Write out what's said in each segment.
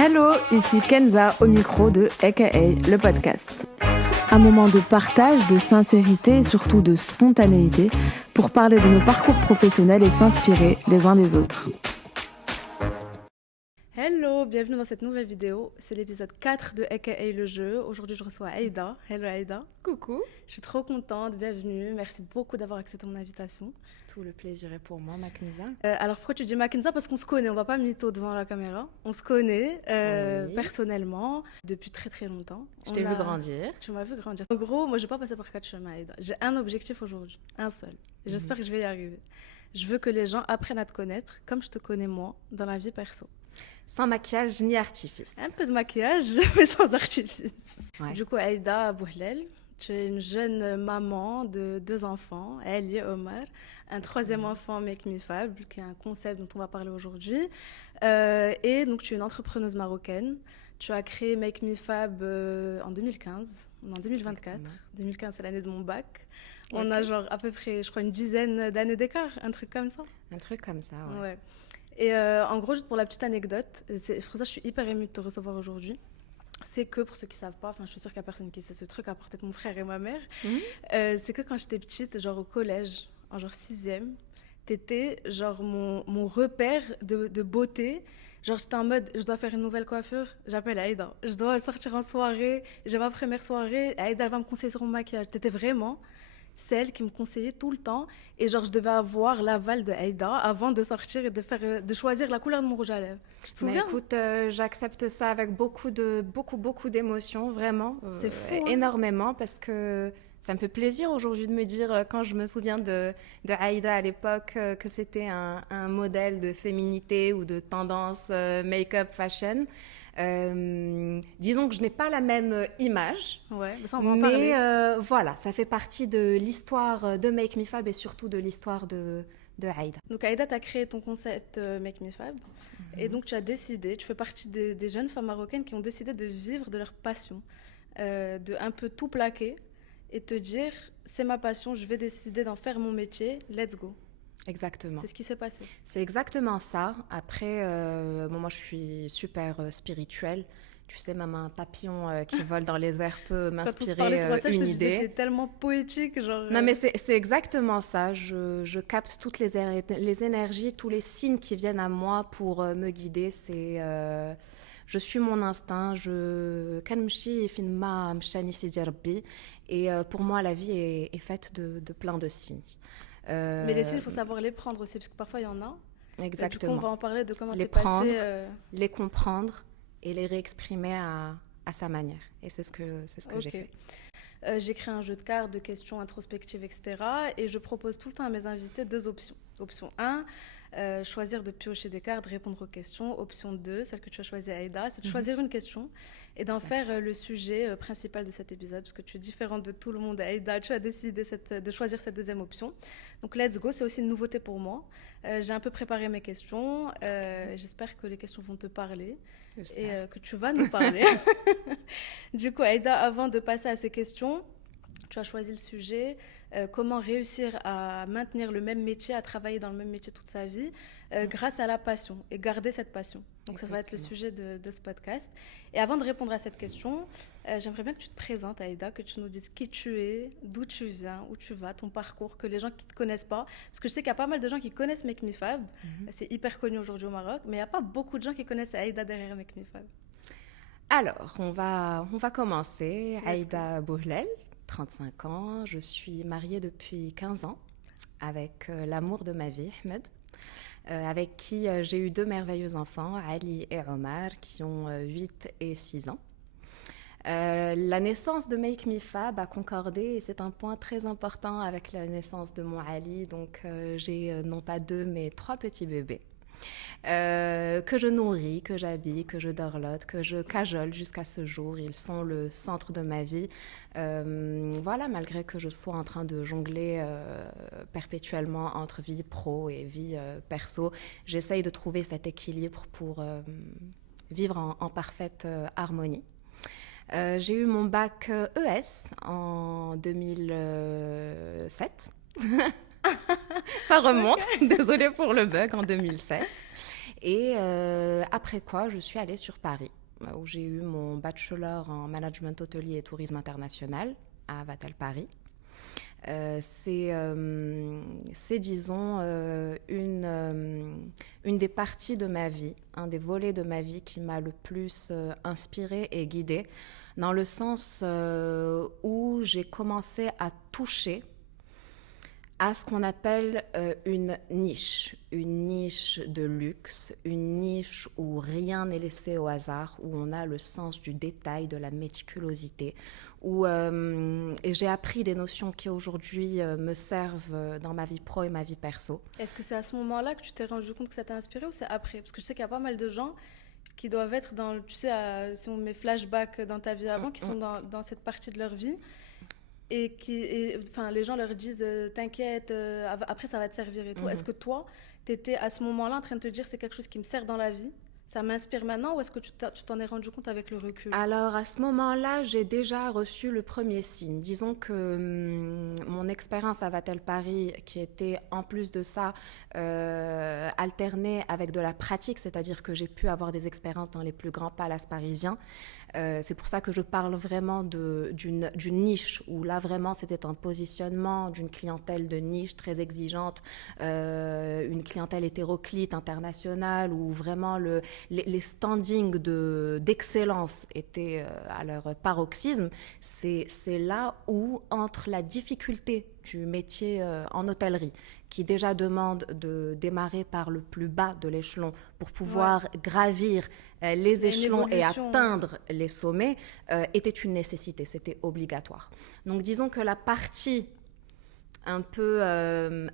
Hello, ici Kenza au micro de AKA le podcast. Un moment de partage, de sincérité et surtout de spontanéité pour parler de nos parcours professionnels et s'inspirer les uns des autres. Hello, bienvenue dans cette nouvelle vidéo. C'est l'épisode 4 de AKA le jeu. Aujourd'hui, je reçois Aïda. Hello Aïda. Coucou. Je suis trop contente, bienvenue. Merci beaucoup d'avoir accepté mon invitation. Tout le plaisir est pour moi, Makenza. Alors pourquoi tu dis Makenza? Parce qu'on se connaît, on va pas mytho devant la caméra. On se connaît oui. Personnellement depuis très très longtemps. Je t'ai vu grandir. Tu m'as vu grandir. En gros, moi je vais pas passer par 4 chemins, Aïda. J'ai un objectif aujourd'hui, un seul. J'espère que je vais y arriver. Je veux que les gens apprennent à te connaître comme je te connais moi dans la vie perso. Sans maquillage ni artifice. Un peu de maquillage, mais sans artifice. Ouais. Du coup, Aïda Bouhlel, tu es une jeune maman de 2 enfants, elle et Omar. Un 3e enfant, Make Me Fab, qui est un concept dont on va parler aujourd'hui. Et donc, tu es une entrepreneuse marocaine. Tu as créé Make Me Fab en 2015, en 2024. Exactement. 2015, c'est l'année de mon bac. Okay. On a genre à peu près, je crois, une dizaine d'années d'écart, un truc comme ça. Un truc comme ça, ouais. Et en gros, juste pour la petite anecdote, c'est pour ça que je suis hyper émue de te recevoir aujourd'hui. C'est que, pour ceux qui ne savent pas, je suis sûre qu'il n'y a personne qui sait ce truc, à part peut-être mon frère et ma mère, c'est que quand j'étais petite, genre au collège, en genre 6e, t'étais genre mon repère de beauté. Genre j'étais en mode, je dois faire une nouvelle coiffure, j'appelle Aïda. Je dois sortir en soirée, j'ai ma première soirée, Aïda elle va me conseiller sur mon maquillage. T'étais vraiment celle qui me conseillait tout le temps. Et genre, je devais avoir l'aval de Aïda avant de sortir et de choisir la couleur de mon rouge à lèvres. Tu te souviens? Écoute, j'accepte ça avec beaucoup d'émotions, vraiment. C'est fou, énormément, parce que ça me fait plaisir aujourd'hui de me dire, quand je me souviens de Aïda à l'époque, que c'était un modèle de féminité ou de tendance make-up fashion. Disons que je n'ai pas la même image, mais ça on va en parler. Voilà, ça fait partie de l'histoire de Make Me Fab et surtout de l'histoire de Aïda. Donc Aïda, tu as créé ton concept Make Me Fab et donc tu as décidé, tu fais partie des jeunes femmes marocaines qui ont décidé de vivre de leur passion, de un peu tout plaquer et te dire c'est ma passion, je vais décider d'en faire mon métier, let's go. Exactement. C'est ce qui s'est passé. C'est exactement ça. Après, moi, je suis super spirituelle. Tu sais, même un papillon qui vole dans les airs peut m'inspirer une idée. C'était tellement poétique, genre. Non, mais c'est exactement ça. Je capte toutes les énergies, tous les signes qui viennent à moi pour me guider. Je suis mon instinct. Et pour moi, la vie est faite de plein de signes. Mais les signes, il faut savoir les prendre aussi, parce que parfois, il y en a. Exactement. Du coup, on va en parler de comment les prendre, les comprendre et les réexprimer à sa manière. Et c'est ce que j'ai fait. J'ai créé un jeu de cartes, de questions introspectives, etc. Et je propose tout le temps à mes invités 2 options. Option 1, choisir de piocher des cartes, répondre aux questions. Option 2, celle que tu as choisie, Aïda, c'est de choisir une question et d'en faire le sujet principal de cet épisode, parce que tu es différente de tout le monde, Aïda. Tu as décidé de choisir cette 2e option. Donc, let's go. C'est aussi une nouveauté pour moi. J'ai un peu préparé mes questions. J'espère que les questions vont te parler et que tu vas nous parler. Du coup, Aïda, avant de passer à ces questions, tu as choisi le sujet. Comment réussir à maintenir le même métier, à travailler dans le même métier toute sa vie grâce à la passion et garder cette passion. Donc exactement. Ça va être le sujet de ce podcast. Et avant de répondre à cette question, j'aimerais bien que tu te présentes, Aïda, que tu nous dises qui tu es, d'où tu viens, où tu vas, ton parcours, que les gens qui ne te connaissent pas, parce que je sais qu'il y a pas mal de gens qui connaissent Make Me Fab, c'est hyper connu aujourd'hui au Maroc, mais il n'y a pas beaucoup de gens qui connaissent Aïda derrière Make Me Fab. Alors, on va commencer. Aïda Bouhlel, 35 ans, je suis mariée depuis 15 ans avec l'amour de ma vie, Ahmed, avec qui j'ai eu 2 merveilleux enfants, Ali et Omar, qui ont 8 et 6 ans. La naissance de Make Me Fab a concordé et c'est un point très important avec la naissance de mon Ali, donc j'ai non pas 2 mais 3 petits bébés. Que je nourris, que j'habille, que je dorlote, que je cajole jusqu'à ce jour. Ils sont le centre de ma vie. Voilà, malgré que je sois en train de jongler perpétuellement entre vie pro et vie perso, j'essaye de trouver cet équilibre pour vivre en parfaite harmonie. J'ai eu mon bac ES en 2007. Ça remonte, okay. Désolée pour le bug, en 2007. Et après quoi, je suis allée sur Paris, où j'ai eu mon bachelor en management hôtelier et tourisme international à Vatel Paris. C'est, disons, une des parties de ma vie, un des volets de ma vie qui m'a le plus inspirée et guidée, dans le sens où j'ai commencé à toucher à ce qu'on appelle une niche de luxe, une niche où rien n'est laissé au hasard, où on a le sens du détail, de la méticulosité, où et j'ai appris des notions qui aujourd'hui me servent dans ma vie pro et ma vie perso. Est-ce que c'est à ce moment-là que tu t'es rendu compte que ça t'a inspiré ou c'est après? Parce que je sais qu'il y a pas mal de gens qui doivent être dans, tu sais, si on met flashback dans ta vie avant, qui sont dans cette partie de leur vie et enfin, les gens leur disent t'inquiète, après ça va te servir et tout. Est-ce que toi, tu étais à ce moment-là en train de te dire c'est quelque chose qui me sert dans la vie, ça m'inspire maintenant, ou est-ce que tu t'en es rendu compte avec le recul? Alors à ce moment-là, j'ai déjà reçu le premier signe. Disons que mon expérience à Vatel Paris, qui était en plus de ça alternée avec de la pratique, c'est-à-dire que j'ai pu avoir des expériences dans les plus grands palaces parisiens. C'est pour ça que je parle vraiment d'une niche, où là vraiment c'était un positionnement d'une clientèle de niche très exigeante, une clientèle hétéroclite, internationale, où vraiment les standings d'excellence étaient à leur paroxysme. C'est là où entre la difficulté du métier en hôtellerie, qui déjà demande de démarrer par le plus bas de l'échelon pour pouvoir gravir les échelons et atteindre les sommets, était une nécessité, c'était obligatoire. Donc disons que la partie un peu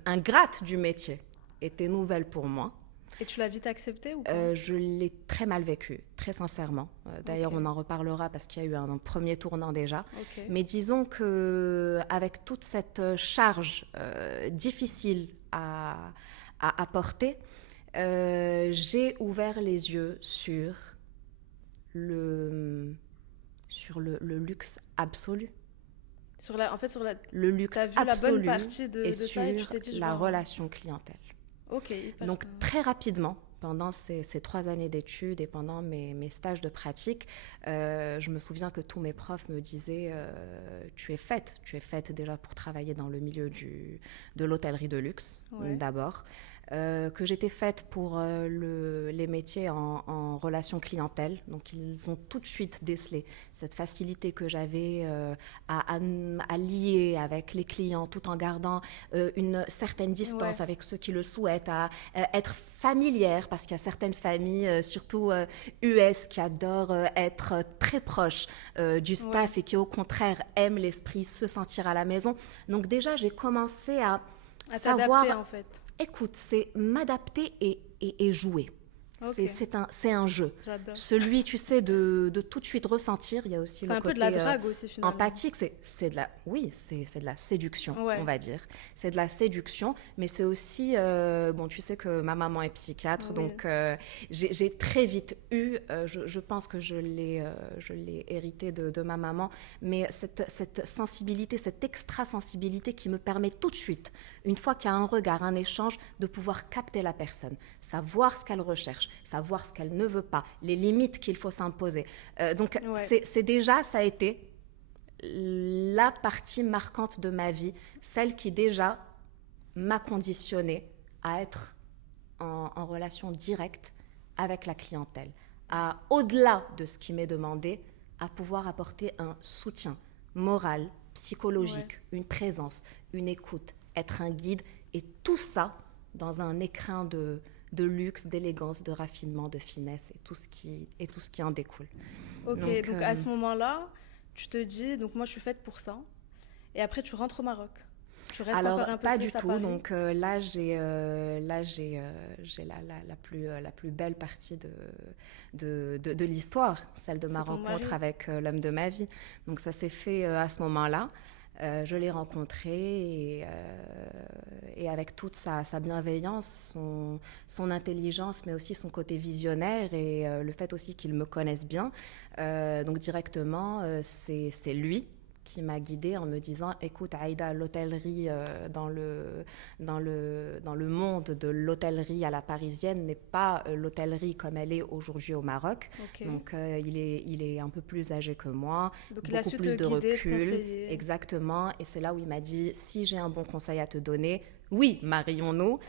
ingrate du métier était nouvelle pour moi. Et tu l'as vite accepté ou pas? Je l'ai très mal vécu, très sincèrement. D'ailleurs, on en reparlera parce qu'il y a eu un premier tournant déjà. Mais disons qu'avec toute cette charge difficile à porter, j'ai ouvert les yeux sur le luxe absolu. Le luxe absolu, la bonne partie de sur ça et tu t'es dit, la relation clientèle. Donc très rapidement, pendant ces 3 années d'études et pendant mes stages de pratique, je me souviens que tous mes profs me disaient tu es faite déjà pour travailler dans le milieu de l'hôtellerie de luxe, d'abord. Que j'étais faite pour les métiers en relation clientèle. Donc, ils ont tout de suite décelé cette facilité que j'avais à lier avec les clients tout en gardant une certaine distance avec ceux qui le souhaitent, à être familière, parce qu'il y a certaines familles, surtout US, qui adorent être très proches du staff et qui, au contraire, aiment l'esprit se sentir à la maison. Donc, déjà, j'ai commencé à savoir... en fait. Écoute, c'est m'adapter et jouer. C'est un jeu. J'adore. Celui, tu sais, de tout de suite ressentir. Il y a aussi le côté peu de la drague aussi, finalement. empathique. C'est de la séduction, on va dire. C'est de la séduction, mais c'est aussi... bon, tu sais que ma maman est psychiatre, donc j'ai très vite eu... je pense que je l'ai hérité de ma maman, mais cette sensibilité, cette extra-sensibilité qui me permet tout de suite, une fois qu'il y a un regard, un échange, de pouvoir capter la personne, savoir ce qu'elle recherche, savoir ce qu'elle ne veut pas, les limites qu'il faut s'imposer. Donc, c'est déjà, ça a été la partie marquante de ma vie, celle qui déjà m'a conditionnée à être en relation directe avec la clientèle, à, au-delà de ce qui m'est demandé, à pouvoir apporter un soutien moral, psychologique, une présence, une écoute, être un guide, et tout ça dans un écrin de luxe, d'élégance, de raffinement, de finesse et tout ce qui en découle. Donc à ce moment-là, tu te dis, donc moi je suis faite pour ça, et après tu rentres au Maroc. Tu restes encore un peu pas plus du à tout. Paris. Donc là j'ai la plus belle partie de l'histoire, celle de ma rencontre avec l'homme de ma vie. Donc ça s'est fait à ce moment-là. Je l'ai rencontré et avec toute sa bienveillance, son intelligence, mais aussi son côté visionnaire et le fait aussi qu'il me connaisse bien. Donc directement, c'est lui qui m'a guidée en me disant écoute Aïda, l'hôtellerie dans le monde de l'hôtellerie à la parisienne n'est pas l'hôtellerie comme elle est aujourd'hui au Maroc. Ok. Donc il est un peu plus âgé que moi, Donc il a beaucoup su te plus de guider, te recul. conseiller. Exactement. Et c'est là où il m'a dit si j'ai un bon conseil à te donner, oui, marions-nous,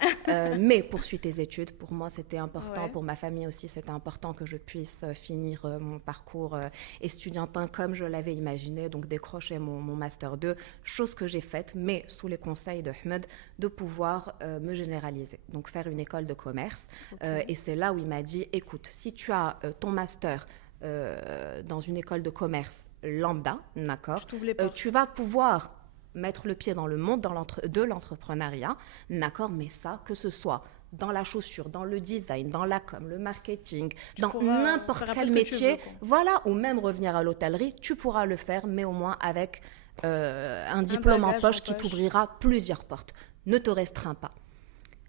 mais poursuis tes études. Pour moi, c'était important. Ouais. Pour ma famille aussi, c'était important que je puisse finir mon parcours estudiantin comme je l'avais imaginé, donc décrocher mon Master 2, chose que j'ai faite, mais sous les conseils de Ahmed, de pouvoir me généraliser, donc faire une école de commerce. Ok. Et c'est là où il m'a dit, écoute, si tu as ton Master dans une école de commerce lambda, Tu d'accord, t'ouvres les tu portes. vas pouvoir mettre le pied dans le monde de l'entrepreneuriat, d'accord, mais ça, que ce soit dans la chaussure, dans le design, dans la com, le marketing, Tu dans pourras n'importe faire un peu quel ce que tu veux, métier, quoi. voilà, ou même revenir à l'hôtellerie, tu pourras le faire, mais au moins avec un Un diplôme en bagage en poche qui poche. t'ouvrira plusieurs portes. Ne te restreins pas.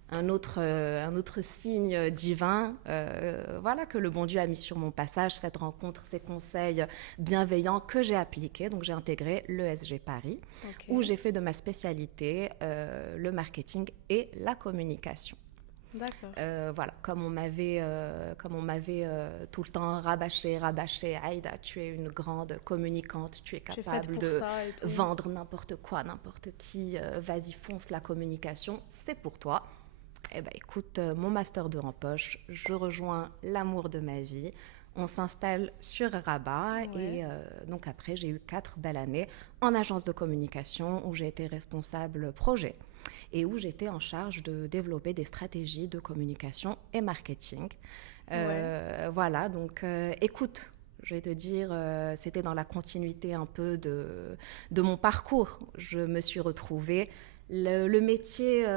Un autre signe divin, voilà, que le bon Dieu a mis sur mon passage, cette rencontre, ces conseils bienveillants que j'ai appliqués. Donc j'ai intégré l'ESG Paris, Ok. où j'ai fait de ma spécialité le marketing et la communication. D'accord. Voilà, comme on m'avait tout le temps rabâché, Aïda, tu es une grande communicante, tu es Tu es faite capable pour de ça et tout. vendre n'importe quoi, n'importe qui, vas-y, fonce la communication, c'est pour toi. Eh ben, écoute, mon master 2 en poche, je rejoins l'amour de ma vie. On s'installe sur Rabat Ouais. et donc après, j'ai eu 4 belles années en agence de communication où j'ai été responsable projet et où j'étais en charge de développer des stratégies de communication et marketing. Ouais. Voilà, donc écoute, je vais te dire, c'était dans la continuité un peu de mon parcours. Je me suis retrouvée. Le métier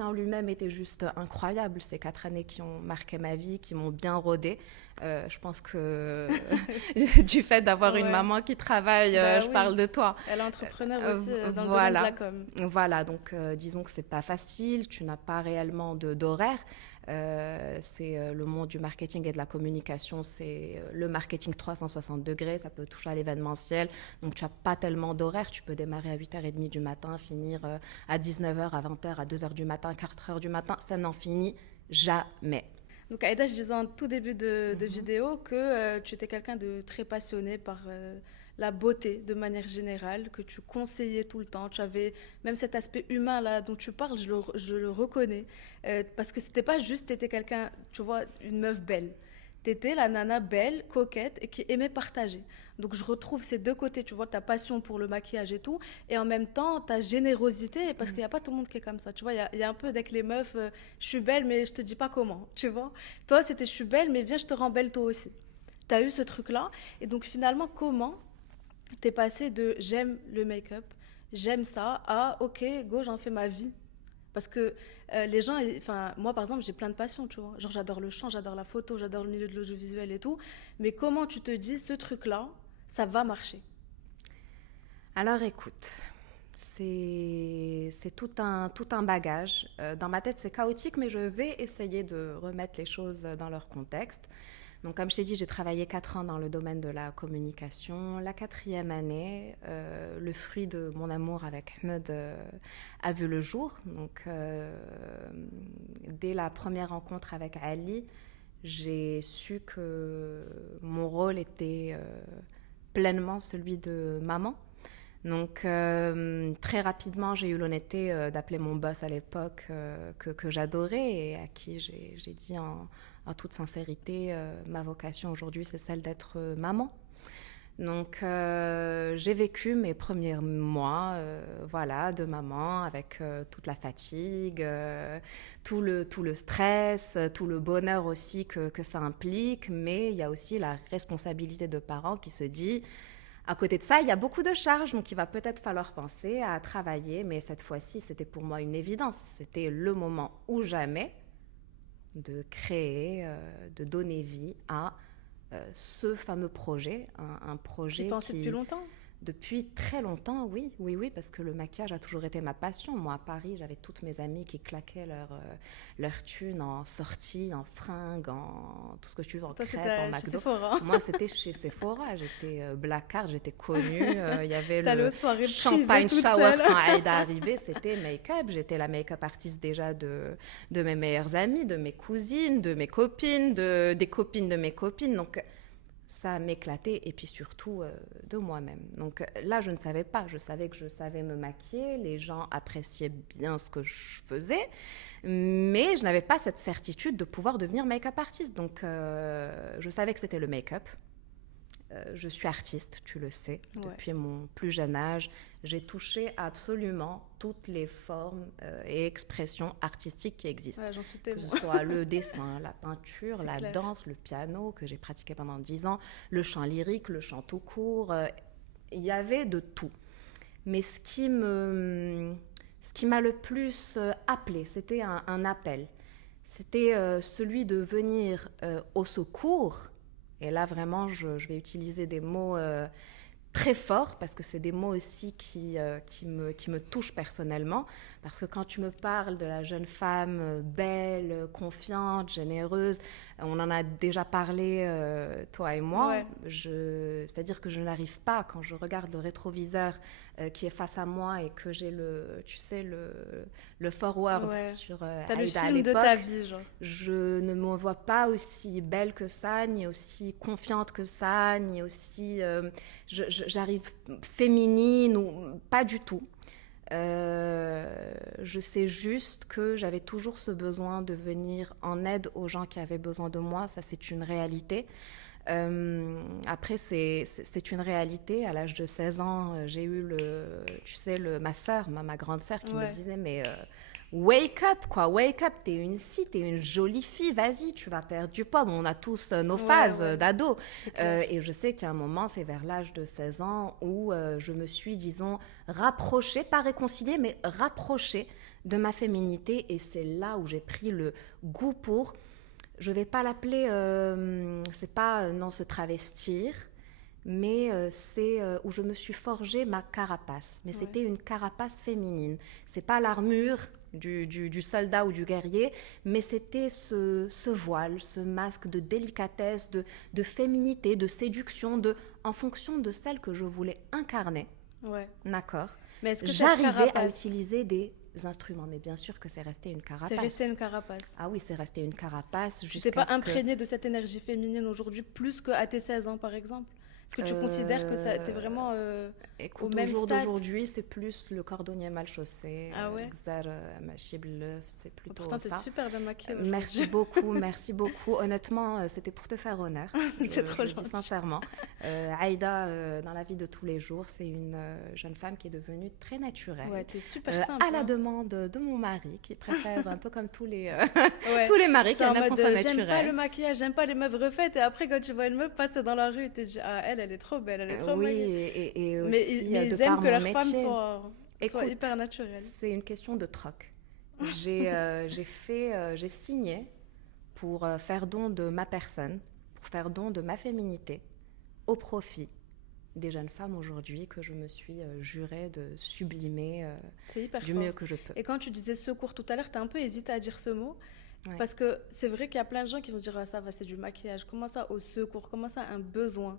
en lui-même était juste incroyable. Ces 4 années qui ont marqué ma vie, qui m'ont bien rodée. Je pense que du fait d'avoir une Ouais. maman qui travaille, Bah je oui. parle de toi. Elle est entrepreneur aussi dans le domaine de la Voilà, com. voilà. Donc disons que c'est pas facile. Tu n'as pas réellement d'horaire. C'est le monde du marketing et de la communication, c'est le marketing 360 degrés, ça peut toucher à l'événementiel, donc tu n'as pas tellement d'horaire, tu peux démarrer à 8h30 du matin, finir à 19h, à 20h, à 2h du matin, 4h du matin, ça n'en finit jamais. Donc Aïda, je disais en tout début de vidéo que tu étais quelqu'un de très passionné par la beauté de manière générale, que tu conseillais tout le temps. Tu avais même cet aspect humain là dont tu parles, je le reconnais. Parce que c'était pas juste, tu étais quelqu'un, tu vois, une meuf belle. T'étais la nana belle, coquette et qui aimait partager. Donc je retrouve ces deux côtés, tu vois, ta passion pour le maquillage et tout, et en même temps ta générosité, parce qu'il n'y a pas tout le monde qui est comme ça, tu vois, il y a un peu avec les meufs, je suis belle mais je te dis pas comment, tu vois. Toi c'était je suis belle mais viens je te rends belle toi aussi. T'as eu ce truc-là, et donc finalement comment t'es passé de j'aime le make-up, j'aime ça, à ok, go j'en fais ma vie. Parce que les gens, enfin, moi par exemple, j'ai plein de passions, tu vois. Genre, j'adore le chant, j'adore la photo, j'adore le milieu de l'audiovisuel et tout. Mais comment tu te dis, ce truc-là, ça va marcher? Alors écoute, c'est tout un bagage. Dans ma tête, c'est chaotique, mais je vais essayer de remettre les choses dans leur contexte. Donc, comme je t'ai dit, j'ai travaillé 4 ans dans le domaine de la communication. La 4e année, le fruit de mon amour avec Ahmed a vu le jour. Donc, dès la première rencontre avec Ali, j'ai su que mon rôle était pleinement celui de maman. Donc, très rapidement, j'ai eu l'honnêteté d'appeler mon boss à l'époque que j'adorais et à qui j'ai dit en toute sincérité, ma vocation aujourd'hui, c'est celle d'être maman. Donc, j'ai vécu mes premiers mois voilà, de maman avec toute la fatigue, tout le stress, tout le bonheur aussi que ça implique, mais il y a aussi la responsabilité de parent qui se dit à côté de ça, il y a beaucoup de charges, donc il va peut-être falloir penser à travailler, mais cette fois-ci, c'était pour moi une évidence. C'était le moment ou jamais de créer, de donner vie à ce fameux projet, un Tu projet pensais depuis qui... longtemps? Depuis très longtemps, oui, oui, oui, parce que le maquillage a toujours été ma passion. Moi, à Paris, j'avais toutes mes amies qui claquaient leur thune en sortie, en fringues, en tout ce que tu veux, en Toi, crêpes, en c'était chez McDo. Sephora. Moi, c'était chez Sephora. J'étais black card, j'étais connue. Il y avait T'allais aux le soirées privées champagne toute shower seule. quand Aïda arrivait. C'était make-up. J'étais la make-up artiste déjà de mes meilleures amies, de mes cousines, de mes copines, des copines de mes copines. Donc, ça m'éclatait et puis surtout de moi-même. Donc là, je ne savais pas. Je savais que je savais me maquiller. Les gens appréciaient bien ce que je faisais. Mais je n'avais pas cette certitude de pouvoir devenir make-up artiste. Donc je savais que c'était le make-up. Je suis artiste, tu le sais, Ouais. depuis mon plus jeune âge. J'ai touché à absolument toutes les formes et expressions artistiques qui existent. Ouais, j'en suis Que ce témoin. soit le dessin, la peinture, C'est la clair. danse, le piano, que j'ai pratiqué pendant 10 ans, le chant lyrique, le chant tout court. Il y avait de tout. Mais ce qui m'a le plus appelé, c'était un appel. C'était celui de venir au secours. Et là, vraiment, je vais utiliser des mots très forts parce que c'est des mots aussi qui me touchent personnellement. Parce que quand tu me parles de la jeune femme belle, confiante, généreuse, on en a déjà parlé, toi et moi. Ouais. C'est-à-dire que je n'arrive pas, quand je regarde le rétroviseur qui est face à moi et que j'ai tu sais, le forward Ouais. sur T'as le Aïda à film de ta l'époque, vie, genre. je ne me vois pas aussi belle que ça, ni aussi confiante que ça, ni aussi j'arrive féminine ou pas du tout. Je sais juste que j'avais toujours ce besoin de venir en aide aux gens qui avaient besoin de moi. Ça, c'est une réalité. Après, c'est une réalité. À l'âge de 16 ans, j'ai eu tu sais, ma sœur, ma grande sœur qui me Ouais. disait, mais wake up, quoi, wake up, t'es une fille, t'es une jolie fille, vas-y, tu vas perdre du poids. Bon, on a tous nos Ouais, phases ouais. d'ado. C'est clair. Et je sais qu'à un moment, c'est vers l'âge de 16 ans où je me suis, disons, rapprochée, pas réconciliée, mais rapprochée de ma féminité. Et c'est là où j'ai pris le goût pour, je vais pas l'appeler, c'est pas non se travestir, mais c'est où je me suis forgé ma carapace. Mais Ouais. c'était une carapace féminine. C'est pas l'armure du soldat ou du guerrier, mais c'était ce voile, ce masque de délicatesse, de féminité, de séduction, en fonction de celle que je voulais incarner. Ouais. D'accord. Mais est-ce que cette J'arrivais à carapace, utiliser des instruments, mais bien sûr que c'est resté une carapace. c'est resté une carapace? Ah oui, c'est resté une carapace Tu t'es jusqu'à pas ce que... imprégné de cette énergie féminine aujourd'hui plus qu'à tes 16 ans, par exemple? Est-ce que tu considères que ça, t'es vraiment au Écoute, au même jour stade? d'aujourd'hui, c'est plus le cordonnier mal chaussé, Ah ouais? Xar Machibleuf, c'est plutôt Pourtant, t'es ça. super bien maquillée aujourd'hui. Merci beaucoup, merci beaucoup. Honnêtement, c'était pour te faire honneur. C'est trop Je le dis gentil. sincèrement. Aïda, dans la vie de tous les jours, c'est une jeune femme qui est devenue très naturelle. Ouais, t'es super simple. À la hein. demande de mon mari, qui préfère un peu comme tous les, Ouais. tous les maris, qui C'est en aiment mode qu'on soit j'aime pas le naturel. maquillage, j'aime pas les meufs refaites. Et après, quand tu vois une meuf passer dans la rue, tu te dis ah, elle est trop belle, elle est trop Oui, maquillée. et Mais, aussi mais de ils aiment par que mon leurs femmes métier. soient Écoute, hyper naturelles. c'est une question de troc. J'ai signé pour faire don de ma personne, pour faire don de ma féminité au profit des jeunes femmes aujourd'hui que je me suis jurée de sublimer C'est hyper du fort. mieux que je peux. Et quand tu disais secours tout à l'heure, t'as un peu hésité à dire ce mot. Ouais. Parce que c'est vrai qu'il y a plein de gens qui vont dire ah, ça va, c'est du maquillage. Comment ça, au secours? Comment ça, un besoin?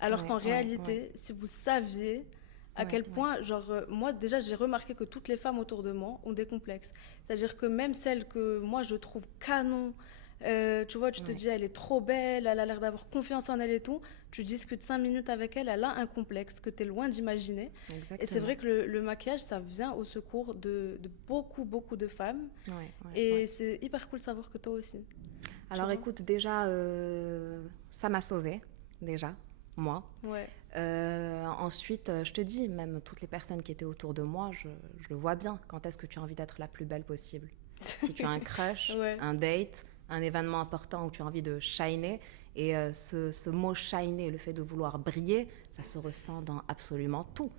Alors Ouais, qu'en ouais, réalité, ouais. si vous saviez à Ouais, quel ouais. point, genre, moi déjà, j'ai remarqué que toutes les femmes autour de moi ont des complexes. C'est-à-dire que même celles que moi je trouve canon, tu vois, tu te Ouais. dis elle est trop belle, elle a l'air d'avoir confiance en elle et tout. Tu discutes 5 minutes avec elle, elle a un complexe que tu es loin d'imaginer. Exactement. Et c'est vrai que le maquillage, ça vient au secours de beaucoup, beaucoup de femmes. Ouais, ouais, Et ouais. c'est hyper cool de savoir que toi aussi. Alors vois. écoute, déjà, ça m'a sauvée, déjà, moi. Ouais, Ensuite, je te dis, même toutes les personnes qui étaient autour de moi, je le vois bien. Quand est-ce que tu as envie d'être la plus belle possible? Si tu as un crush, Ouais. un date, un événement important où tu as envie de shiner, et ce mot shiner, le fait de vouloir briller, ça se ressent dans absolument tout.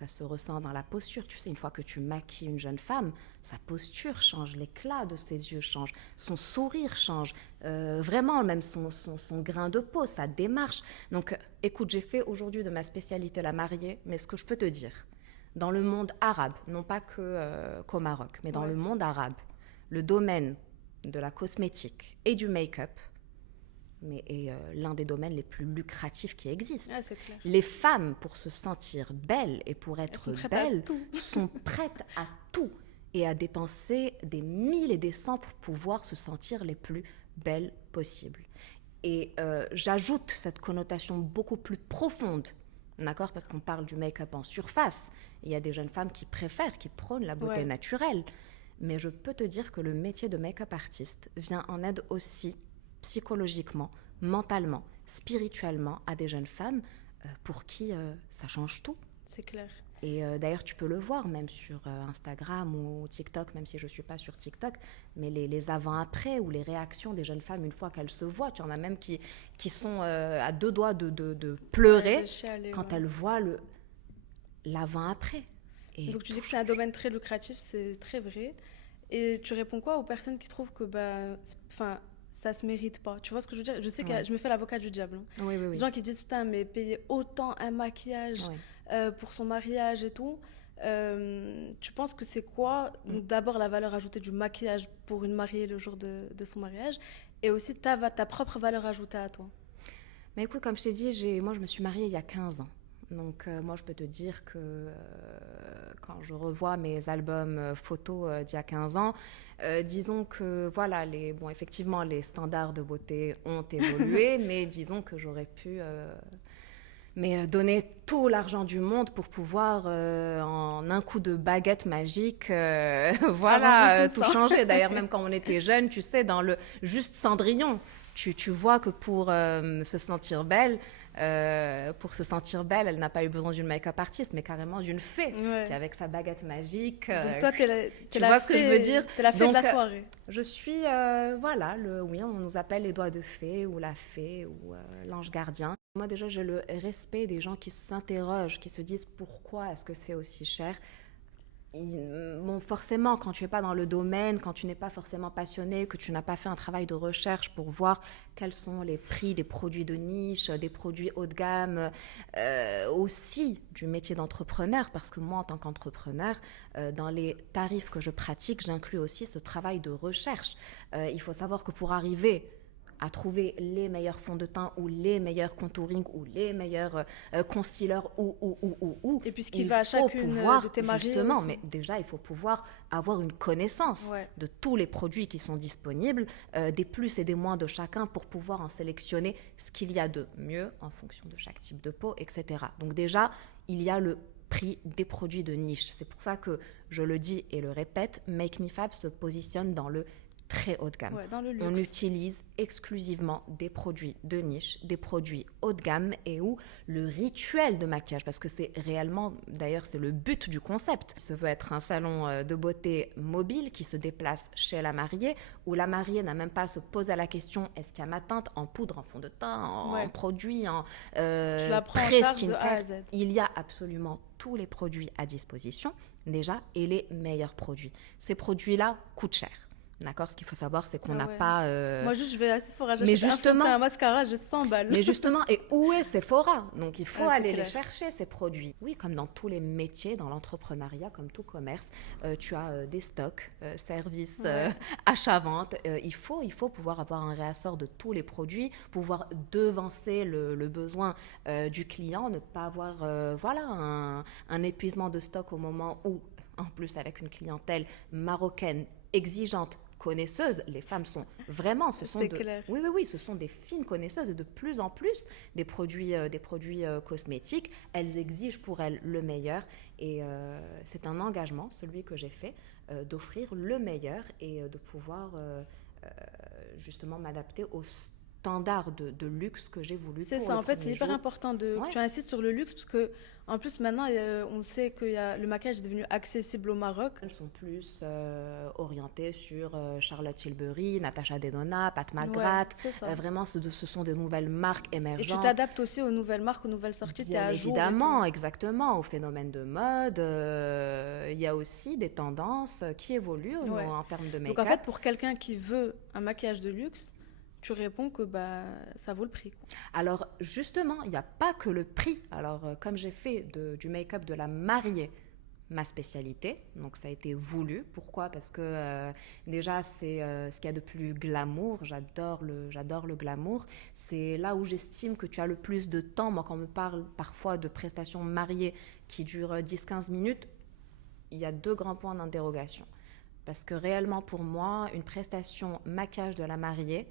Ça se ressent dans la posture. Tu sais, une fois que tu maquilles une jeune femme, sa posture change, l'éclat de ses yeux change, son sourire change, vraiment même son grain de peau, sa démarche. Donc, écoute, j'ai fait aujourd'hui de ma spécialité la mariée, mais ce que je peux te dire, dans le monde arabe, non pas qu'au Maroc, mais dans le monde arabe, le domaine de la cosmétique et du make-up est l'un des domaines les plus lucratifs qui existent. Ah, c'est clair. Les femmes, pour se sentir belles et pour être belles, sont prêtes à tout et à dépenser des 1000 et des cents pour pouvoir se sentir les plus belles possibles. Et j'ajoute cette connotation beaucoup plus profonde, d'accord, parce qu'on parle du make-up en surface. Il y a des jeunes femmes qui préfèrent, qui prônent la beauté naturelle. Mais je peux te dire que le métier de make-up artiste vient en aide aussi psychologiquement, mentalement, spirituellement à des jeunes femmes pour qui ça change tout. C'est clair. Et d'ailleurs, tu peux le voir même sur Instagram ou TikTok, même si je ne suis pas sur TikTok, mais les avant-après ou les réactions des jeunes femmes une fois qu'elles se voient. Tu en as même qui sont à deux doigts de pleurer quand elles voient l'avant-après. Et donc tu dis que c'est un domaine très lucratif, c'est très vrai. Et tu réponds quoi aux personnes qui trouvent que ça se mérite pas? Tu vois ce que je veux dire? Je sais que je me fais l'avocat du diable. Hein. Oui. Des gens qui disent putain, mais payer autant un maquillage pour son mariage et tout. Tu penses que c'est quoi d'abord la valeur ajoutée du maquillage pour une mariée le jour de son mariage et aussi ta propre valeur ajoutée à toi? Mais écoute, comme je t'ai dit, moi je me suis mariée il y a 15 ans. Donc moi je peux te dire que quand je revois mes albums photos d'il y a 15 ans, disons que voilà, effectivement les standards de beauté ont évolué, mais disons que j'aurais pu donner tout l'argent du monde pour pouvoir en un coup de baguette magique tout changer. D'ailleurs même quand on était jeune, tu sais, dans le juste Cendrillon, tu vois que pour se sentir belle, elle n'a pas eu besoin d'une make-up artiste, mais carrément d'une fée qui avec sa baguette magique. Donc toi, tu vois ce que je veux dire? T'es la fée de la soirée. Je suis, on nous appelle les doigts de fée ou la fée ou l'ange gardien. Moi déjà, j'ai le respect des gens qui s'interrogent, qui se disent pourquoi est-ce que c'est aussi cher. Forcément, quand tu n'es pas dans le domaine, quand tu n'es pas forcément passionné, que tu n'as pas fait un travail de recherche pour voir quels sont les prix des produits de niche, des produits haut de gamme, aussi du métier d'entrepreneur, parce que moi, en tant qu'entrepreneur, dans les tarifs que je pratique, j'inclus aussi ce travail de recherche. Il faut savoir que pour arriver à trouver les meilleurs fonds de teint ou les meilleurs contouring ou les meilleurs concealers ou. Et puis ce qui va à chacune de tes mariées justement, aussi. mais déjà, il faut pouvoir avoir une connaissance de tous les produits qui sont disponibles, des plus et des moins de chacun pour pouvoir en sélectionner ce qu'il y a de mieux en fonction de chaque type de peau, etc. Donc déjà, il y a le prix des produits de niche. C'est pour ça que je le dis et le répète, Make Me Fab se positionne dans le très haut de gamme. Dans le luxe. On utilise exclusivement des produits de niche, des produits haut de gamme et où le rituel de maquillage, parce que c'est réellement, d'ailleurs c'est le but du concept, se veut être un salon de beauté mobile qui se déplace chez la mariée, où la mariée n'a même pas à se poser la question est-ce qu'il y a ma teinte en poudre, en fond de teint, en produit, en tu la prends en charge de A à Z. Il y a absolument tous les produits à disposition déjà et les meilleurs produits. Ces produits-là coûtent cher. D'accord, ce qu'il faut savoir, c'est qu'on n'a pas... Moi, juste, je vais à Sephora, j'achète un mascara, j'ai 100 balles. Mais justement, et où est Sephora? Donc, il faut aller les chercher, ces produits. Oui, comme dans tous les métiers, dans l'entrepreneuriat, comme tout commerce, tu as des stocks, services, achat-vente. Il faut pouvoir avoir un réassort de tous les produits, pouvoir devancer le besoin du client, ne pas avoir un épuisement de stock au moment où, en plus avec une clientèle marocaine exigeante, connaisseuses, les femmes sont vraiment, ce sont des fines connaisseuses et de plus en plus des produits cosmétiques, elles exigent pour elles le meilleur et c'est un engagement, celui que j'ai fait, d'offrir le meilleur et de pouvoir justement m'adapter au standard de luxe que j'ai voulu C'est pour ça, le en fait, c'est premier hyper jour. important que Ouais. tu insistes sur le luxe parce que, en plus, maintenant, on sait que le maquillage est devenu accessible au Maroc. Elles sont plus orientées sur Charlotte Tilbury, Natasha Denona, Pat Ouais, McGrath. c'est ça. Vraiment, ce sont des nouvelles marques Et tu émergentes. t'adaptes aussi aux nouvelles marques, aux nouvelles sorties, tu es Bien à jour et évidemment, tout. exactement, au phénomène de mode. Il y a aussi des tendances qui évoluent Ouais. en termes de Donc, en make-up. fait, pour quelqu'un qui veut un maquillage de luxe, tu réponds que bah, ça vaut le prix, quoi. Alors justement, il n'y a pas que le prix. Alors comme j'ai fait du make-up de la mariée ma spécialité, donc ça a été voulu. Pourquoi? Parce que déjà c'est ce qu'il y a de plus glamour. J'adore le glamour. C'est là où j'estime que tu as le plus de temps. Moi, quand on me parle parfois de prestations mariées qui durent 10-15 minutes, il y a 2 grands points d'interrogation. Parce que réellement pour moi, une prestation maquillage de la mariée,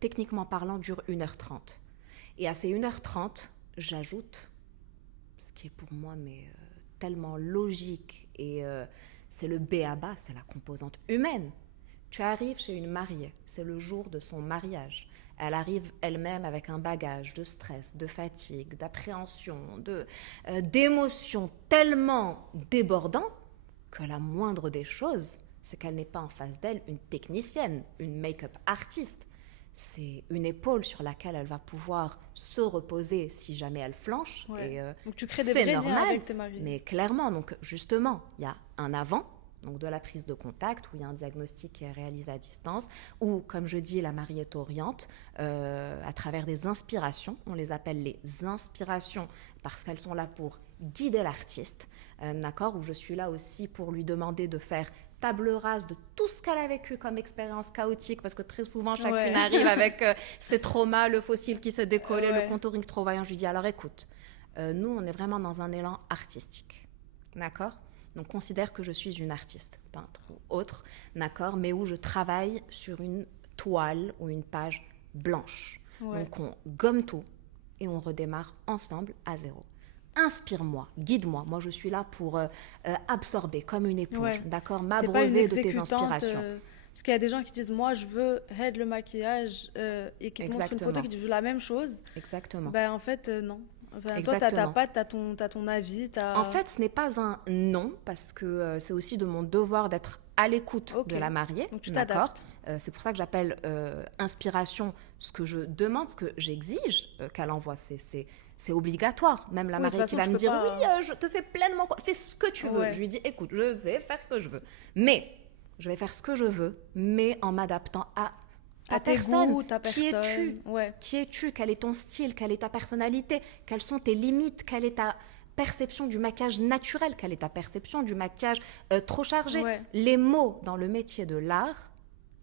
techniquement parlant, dure 1h30. Et à ces 1h30, j'ajoute ce qui est pour moi tellement logique et c'est le b.a.-ba, c'est la composante humaine. Tu arrives chez une mariée, c'est le jour de son mariage. Elle arrive elle-même avec un bagage de stress, de fatigue, d'appréhension, d'émotions tellement débordant que la moindre des choses, c'est qu'elle n'est pas en face d'elle une technicienne, une make-up artiste. C'est une épaule sur laquelle elle va pouvoir se reposer si jamais elle flanche. Ouais. Et Donc, tu crées des c'est vrais liens normal, avec tes mariés. mais clairement, donc justement, il y a un avant, donc de la prise de contact, où il y a un diagnostic qui est réalisé à distance, où, comme je dis, la mariée t'oriente à travers des inspirations. On les appelle les inspirations parce qu'elles sont là pour guider l'artiste, d'accord, où je suis là aussi pour lui demander de faire table rase de tout ce qu'elle a vécu comme expérience chaotique, parce que très souvent, chacune arrive avec ses traumas, le fossile qui s'est décollé, le contouring trop vaillant. Je lui dis, alors écoute, nous, on est vraiment dans un élan artistique, d'accord? Donc, considère que je suis une artiste, peintre ou autre, d'accord, mais où je travaille sur une toile ou une page blanche. Ouais. Donc, on gomme tout et on redémarre ensemble à zéro. Inspire-moi, guide-moi. Moi, je suis là pour absorber comme une éponge, d'accord, m'abreuver de tes inspirations. Parce qu'il y a des gens qui disent, moi, je veux head le maquillage et qui te montrent une photo qui dit, je veux la même chose. Exactement. Ben, en fait, non. Enfin, toi, tu as ta patte, tu as ton avis. En fait, ce n'est pas un non, parce que c'est aussi de mon devoir d'être à l'écoute de la mariée. Donc, tu t'adaptes. C'est pour ça que j'appelle inspiration ce que je demande, ce que j'exige qu'elle envoie. C'est obligatoire. Même la mariée qui va me dire oui, je te fais pleinement, fais ce que tu veux. Je lui dis écoute, je vais faire ce que je veux. Mais je vais faire ce que je veux, mais en m'adaptant à ta personne. Goûts, ta personne. Qui es-tu? Qui es-tu? Quel est ton style? Quelle est ta personnalité? Quelles sont tes limites? Quelle est ta perception du maquillage naturel? Quelle est ta perception du maquillage trop chargé? Les mots dans le métier de l'art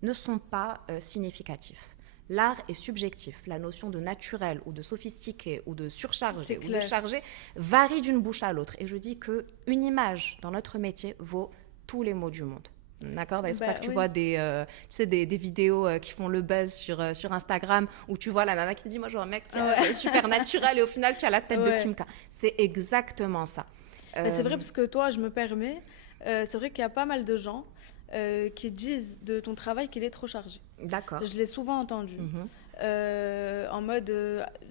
ne sont pas significatifs. L'art est subjectif. La notion de naturel ou de sophistiqué ou de surchargé ou de chargé varie d'une bouche à l'autre. Et je dis qu'une image dans notre métier vaut tous les mots du monde. D'accord? C'est pour ça que tu vois des vidéos qui font le buzz sur Instagram où tu vois la nana qui te dit moi je veux un mec super naturel et au final tu as la tête de Kim K. C'est exactement ça. C'est vrai parce que toi, je me permets, c'est vrai qu'il y a pas mal de gens qui disent de ton travail qu'il est trop chargé. D'accord. Je l'ai souvent entendu. En mode,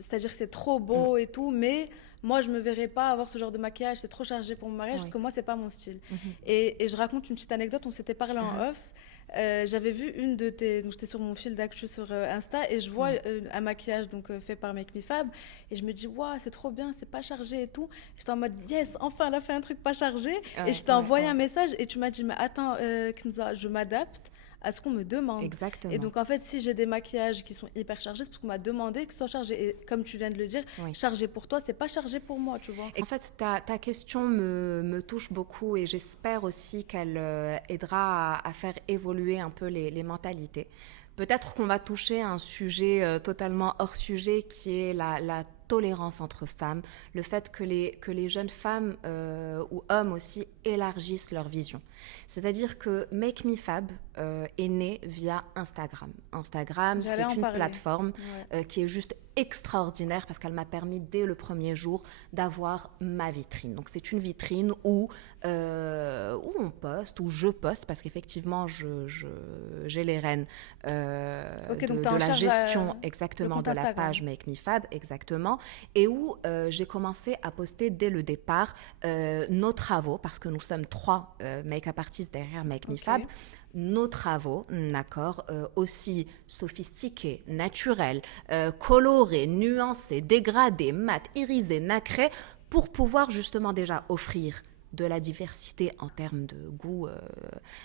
c'est-à-dire que c'est trop beau et tout, mais moi, je me verrais pas avoir ce genre de maquillage, c'est trop chargé pour mon mariage, parce que moi, c'est pas mon style. Et je raconte une petite anecdote, on s'était parlé en off. J'avais vu une de tes... Donc, j'étais sur mon fil d'actu sur Insta, et je vois un maquillage fait par Make Me Fab, et je me dis, waouh, c'est trop bien, c'est pas chargé et tout. J'étais en mode, yes, enfin, elle a fait un truc pas chargé. Et je t'ai envoyé un message, et tu m'as dit, mais attends, Kenza, je m'adapte à ce qu'on me demande. Exactement. Et donc, en fait, si j'ai des maquillages qui sont hyper chargés, c'est parce qu'on m'a demandé que ce soit chargé. Et comme tu viens de le dire, chargé pour toi, c'est pas chargé pour moi, tu vois. Et en fait, ta question me touche beaucoup et j'espère aussi qu'elle aidera à faire évoluer un peu les mentalités. Peut-être qu'on va toucher un sujet totalement hors sujet qui est la tolérance entre femmes, le fait que les jeunes femmes ou hommes aussi élargissent leur vision. C'est-à-dire que Make Me Fab, est né via Instagram. Instagram, c'est une plateforme qui est juste extraordinaire parce qu'elle m'a permis dès le premier jour d'avoir ma vitrine. Donc c'est une vitrine où on poste, où je poste, parce qu'effectivement j'ai les rênes de la gestion exactement de la page Make Me Fab, exactement, et où j'ai commencé à poster dès le départ nos travaux, parce que nous sommes 3 make-up artistes derrière Make Me Fab. Nos travaux, d'accord, aussi sophistiqués, naturels, colorés, nuancés, dégradés, mat, irisés, nacrés, pour pouvoir justement déjà offrir de la diversité en termes de goût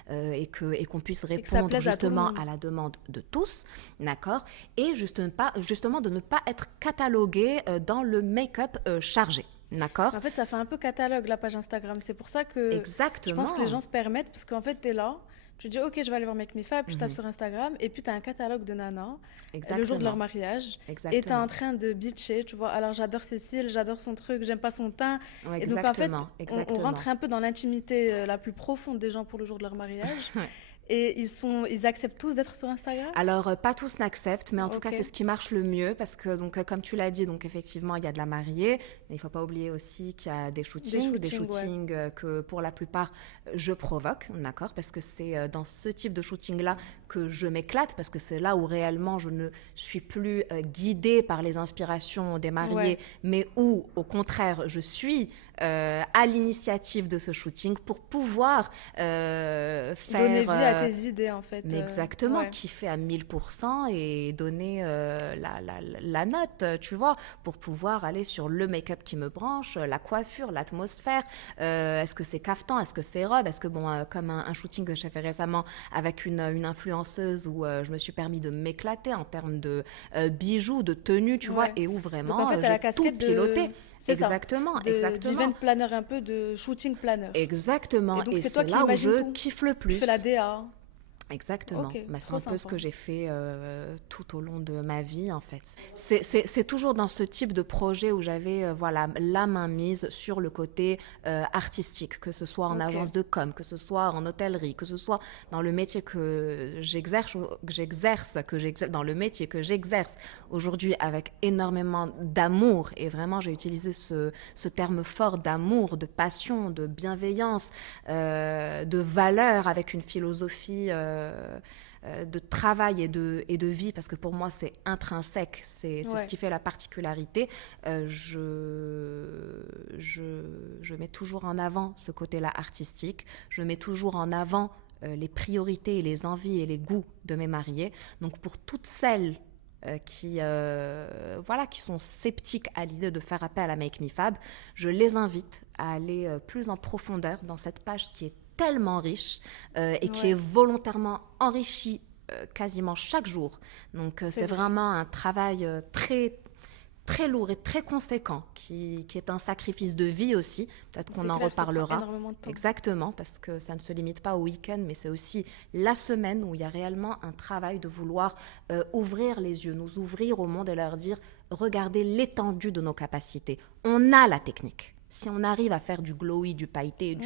et qu'on puisse répondre justement à la demande de tous, d'accord, et justement de ne pas être catalogué dans le make-up chargé. D'accord. En fait, ça fait un peu catalogue la page Instagram. C'est pour ça que je pense que les gens se permettent, parce qu'en fait, t'es là, tu dis ok, je vais aller voir Make Me Fab, tu tapes sur Instagram, et puis tu as un catalogue de nanas le jour de leur mariage. Exactement. Et tu es en train de bitcher, tu vois. Alors j'adore Cécile, j'adore son truc, j'aime pas son teint. Et donc en fait, on rentre un peu dans l'intimité la plus profonde des gens pour le jour de leur mariage. Et ils acceptent tous d'être sur Instagram? Alors, pas tous n'acceptent, mais en tout cas, c'est ce qui marche le mieux parce que, donc, comme tu l'as dit, donc, effectivement, il y a de la mariée, mais il ne faut pas oublier aussi qu'il y a des shootings que, pour la plupart, je provoque, d'accord? Parce que c'est dans ce type de shooting-là que je m'éclate, parce que c'est là où réellement je ne suis plus guidée par les inspirations des mariés, mais où, au contraire, je suis à l'initiative de ce shooting pour pouvoir faire... Donner vie à tes idées, en fait. Exactement, kiffer à 1000% et donner la note, tu vois, pour pouvoir aller sur le make-up qui me branche, la coiffure, l'atmosphère. Est-ce que c'est caftan, est-ce que c'est robe? Est-ce que, bon, comme un shooting que j'ai fait récemment avec une influenceuse où je me suis permis de m'éclater en termes de bijoux, de tenues, tu vois, et où vraiment donc, en fait, j'ai tout piloté. Exactement. D'event planner un peu, de shooting planner. Exactement. Et donc, c'est toi qui là où je kiffe le plus. Tu fais la DA. Exactement. C'est un peu ce que j'ai fait tout au long de ma vie, en fait. C'est toujours dans ce type de projet où j'avais la main mise sur le côté artistique, que ce soit en agence de com, que ce soit en hôtellerie, que ce soit dans le métier que j'exerce dans le métier que j'exerce aujourd'hui avec énormément d'amour. Et vraiment, j'ai utilisé ce terme fort d'amour, de passion, de bienveillance, de valeur, avec une philosophie de travail et de vie, parce que pour moi c'est intrinsèque, c'est ce qui fait la particularité. Je mets toujours en avant ce côté-là artistique, je mets toujours en avant les priorités et les envies et les goûts de mes mariés. Donc pour toutes celles qui sont sceptiques à l'idée de faire appel à Make Me Fab, je les invite à aller plus en profondeur dans cette page qui est tellement riche et qui est volontairement enrichie quasiment chaque jour. Donc c'est vraiment un travail très très lourd et très conséquent qui est un sacrifice de vie aussi. Peut-être qu'on en reparlera. Ça prend énormément de temps. Exactement, parce que ça ne se limite pas au week-end, mais c'est aussi la semaine où il y a réellement un travail de vouloir ouvrir les yeux, nous ouvrir au monde et leur dire regardez l'étendue de nos capacités. On a la technique. Si on arrive à faire du glowy, du pailleté,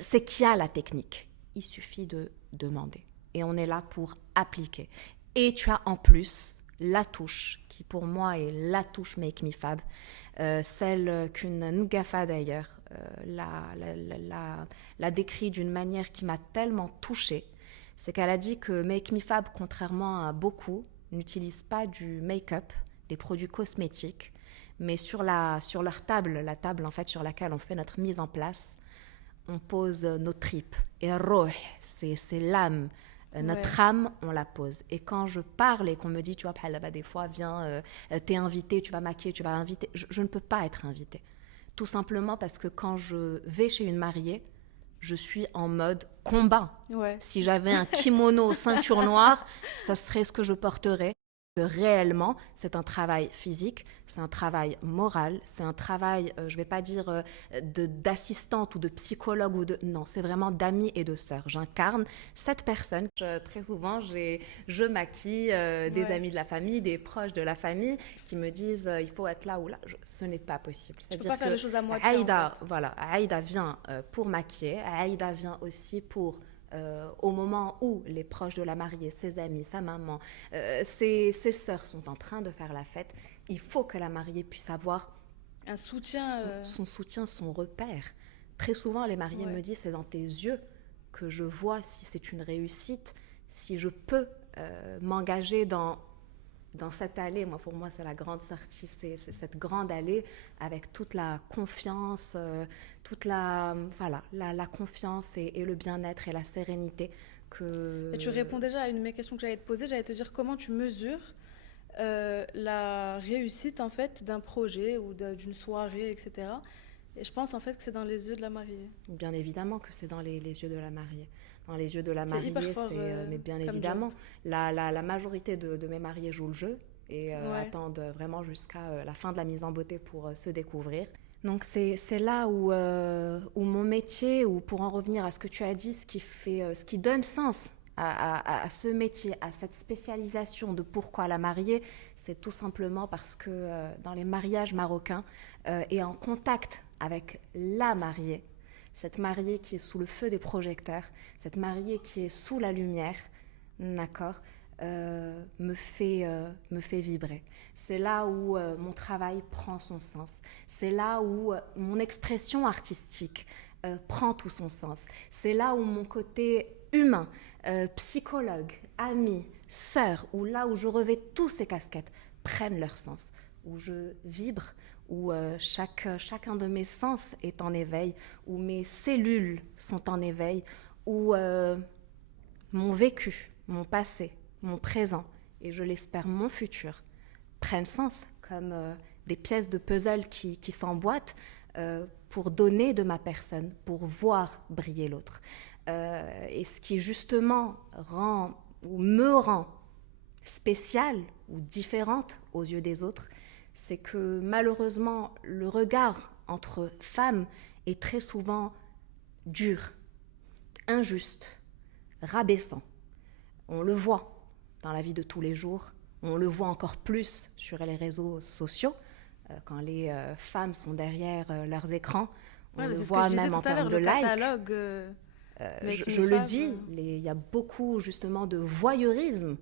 c'est qu'il y a la technique. Il suffit de demander. Et on est là pour appliquer. Et tu as en plus la touche, qui pour moi est la touche Make Me Fab, celle qu'une Ngafa d'ailleurs l'a décrit d'une manière qui m'a tellement touchée. C'est qu'elle a dit que Make Me Fab, contrairement à beaucoup, n'utilise pas du make-up, des produits cosmétiques, mais sur leur table, la table en fait sur laquelle on fait notre mise en place, on pose nos tripes. Et roh, c'est l'âme. Notre âme, on la pose. Et quand je parle et qu'on me dit, tu vois, là-bas, des fois, viens, t'es invité, tu vas maquiller, tu vas inviter, je ne peux pas être invitée. Tout simplement parce que quand je vais chez une mariée, je suis en mode combat. Si j'avais un kimono ceinture noire, ça serait ce que je porterais. Réellement, c'est un travail physique, c'est un travail moral, c'est un travail, je ne vais pas dire d'assistante ou de psychologue, non, c'est vraiment d'amis et de sœurs. J'incarne cette personne. Très souvent, je maquille des amis de la famille, des proches de la famille qui me disent il faut être là ou là. Ce n'est pas possible. C'est-à-dire tu peux pas faire les choses à moitié. Aïda, Aïda vient pour maquiller, Aïda vient aussi pour au moment où les proches de la mariée, ses amis, sa maman, ses sœurs sont en train de faire la fête, il faut que la mariée puisse avoir Un soutien. son soutien, son repère. Très souvent, les mariés me disent, c'est dans tes yeux que je vois si c'est une réussite, si je peux m'engager dans cette allée. Pour moi, c'est la grande sortie, c'est cette grande allée avec toute la confiance, toute la confiance et le bien-être et la sérénité que... Et tu réponds déjà à une de mes questions que j'allais te poser. J'allais te dire comment tu mesures la réussite en fait d'un projet ou d'une soirée, etc. Et je pense en fait que c'est dans les yeux de la mariée. Bien évidemment que c'est dans les yeux de la mariée. Dans les yeux de la C'est mariée, hyper fort, mais bien comme évidemment. job. La majorité de mes mariés jouent le jeu et attendent vraiment jusqu'à la fin de la mise en beauté pour se découvrir. Donc c'est là où mon métier, ou pour en revenir à ce que tu as dit, ce qui donne sens à ce métier, à cette spécialisation de pourquoi la mariée, c'est tout simplement parce que dans les mariages marocains et en contact avec la mariée, cette mariée qui est sous le feu des projecteurs, cette mariée qui est sous la lumière, d'accord, me fait vibrer. C'est là où mon travail prend son sens. C'est là où mon expression artistique prend tout son sens. C'est là où mon côté humain, psychologue, ami, sœur, où là où je revêt tous ces casquettes, prennent leur sens, où je vibre, où chacun de mes sens est en éveil, où mes cellules sont en éveil, où mon vécu, mon passé, mon présent et je l'espère mon futur prennent sens comme des pièces de puzzle qui s'emboîtent pour donner de ma personne, pour voir briller l'autre. Et ce qui justement me rend spéciale ou différente aux yeux des autres, c'est que malheureusement le regard entre femmes est très souvent dur, injuste, rabaissant. On le voit dans la vie de tous les jours, on le voit encore plus sur les réseaux sociaux, quand les femmes sont derrière leurs écrans, on le voit même en termes de likes. Catalogue, je le dis, il y a beaucoup justement de voyeurisme,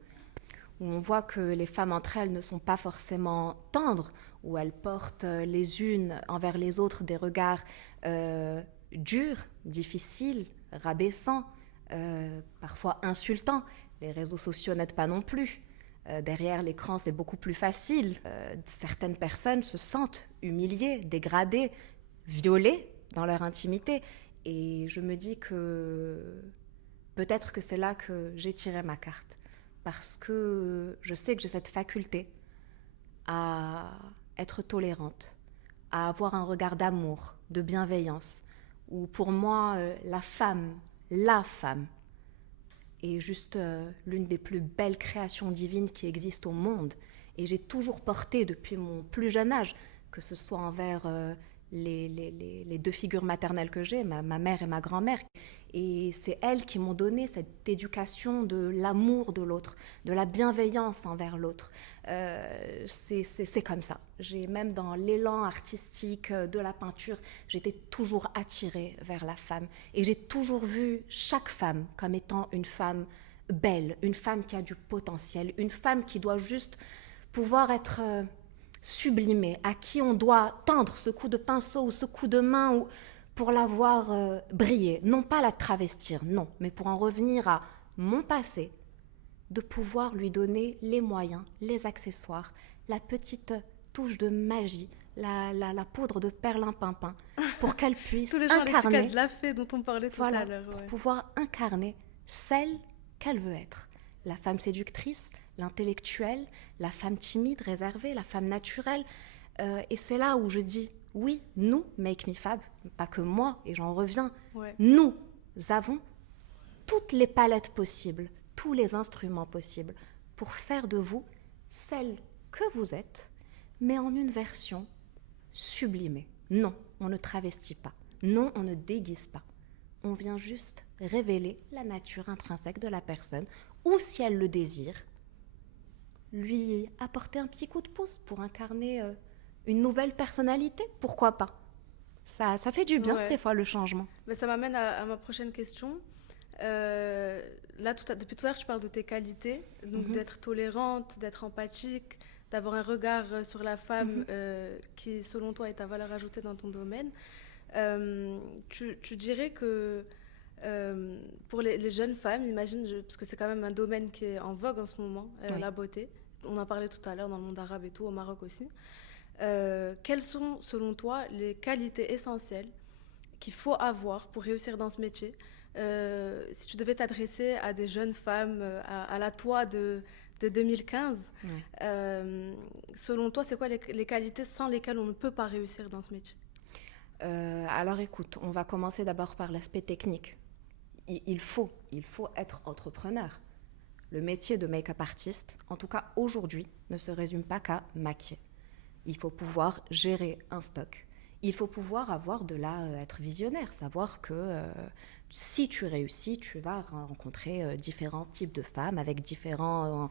où on voit que les femmes entre elles ne sont pas forcément tendres, où elles portent les unes envers les autres des regards durs, difficiles, rabaissants, parfois insultants. Les réseaux sociaux n'aident pas non plus. Derrière l'écran, c'est beaucoup plus facile. Certaines personnes se sentent humiliées, dégradées, violées dans leur intimité. Et je me dis que peut-être que c'est là que j'ai tiré ma carte. Parce que je sais que j'ai cette faculté à être tolérante, à avoir un regard d'amour, de bienveillance, où pour moi, la femme est juste l'une des plus belles créations divines qui existent au monde. Et j'ai toujours porté depuis mon plus jeune âge, que ce soit envers les deux figures maternelles que j'ai, ma mère et ma grand-mère. Et c'est elles qui m'ont donné cette éducation de l'amour de l'autre, de la bienveillance envers l'autre. C'est comme ça. Même dans l'élan artistique de la peinture, j'étais toujours attirée vers la femme. Et j'ai toujours vu chaque femme comme étant une femme belle, une femme qui a du potentiel, une femme qui doit juste pouvoir être sublimée, à qui on doit tendre ce coup de pinceau ou ce coup de main ou pour la voir briller. Non pas la travestir, non, mais pour en revenir à mon passé, de pouvoir lui donner les moyens, les accessoires, la petite touche de magie, la poudre de perlimpinpin, pour qu'elle puisse tous les gens incarner de la fée dont on parlait tout à l'heure. Pour pouvoir incarner celle qu'elle veut être. La femme séductrice, l'intellectuelle, la femme timide, réservée, la femme naturelle. Et c'est là où je dis, oui, nous, Make Me Fab, pas que moi, et j'en reviens, nous avons toutes les palettes possibles, tous les instruments possibles pour faire de vous celle que vous êtes, mais en une version sublimée. Non, on ne travestit pas. Non, on ne déguise pas. On vient juste révéler la nature intrinsèque de la personne, ou si elle le désire, lui apporter un petit coup de pouce pour incarner une nouvelle personnalité. Pourquoi pas ? Ça fait du bien, des fois, le changement. Mais ça m'amène à ma prochaine question. Depuis tout à l'heure, tu parles de tes qualités, donc d'être tolérante, d'être empathique, d'avoir un regard sur la femme qui, selon toi, est ta valeur ajoutée dans ton domaine. Tu dirais que pour les jeunes femmes, imagine, parce que c'est quand même un domaine qui est en vogue en ce moment, Oui. la beauté. On en parlait tout à l'heure dans le monde arabe et tout, au Maroc aussi. Quelles sont, selon toi, les qualités essentielles qu'il faut avoir pour réussir dans ce métier? Si tu devais t'adresser à des jeunes femmes, à la toi de 2015, selon toi, c'est quoi les qualités sans lesquelles on ne peut pas réussir dans ce métier? Alors écoute, on va commencer d'abord par l'aspect technique. Il faut être entrepreneur. Le métier de make-up artiste, en tout cas aujourd'hui, ne se résume pas qu'à maquiller. Il faut pouvoir gérer un stock. Il faut pouvoir être visionnaire, savoir que si tu réussis, tu vas rencontrer différents types de femmes avec différentes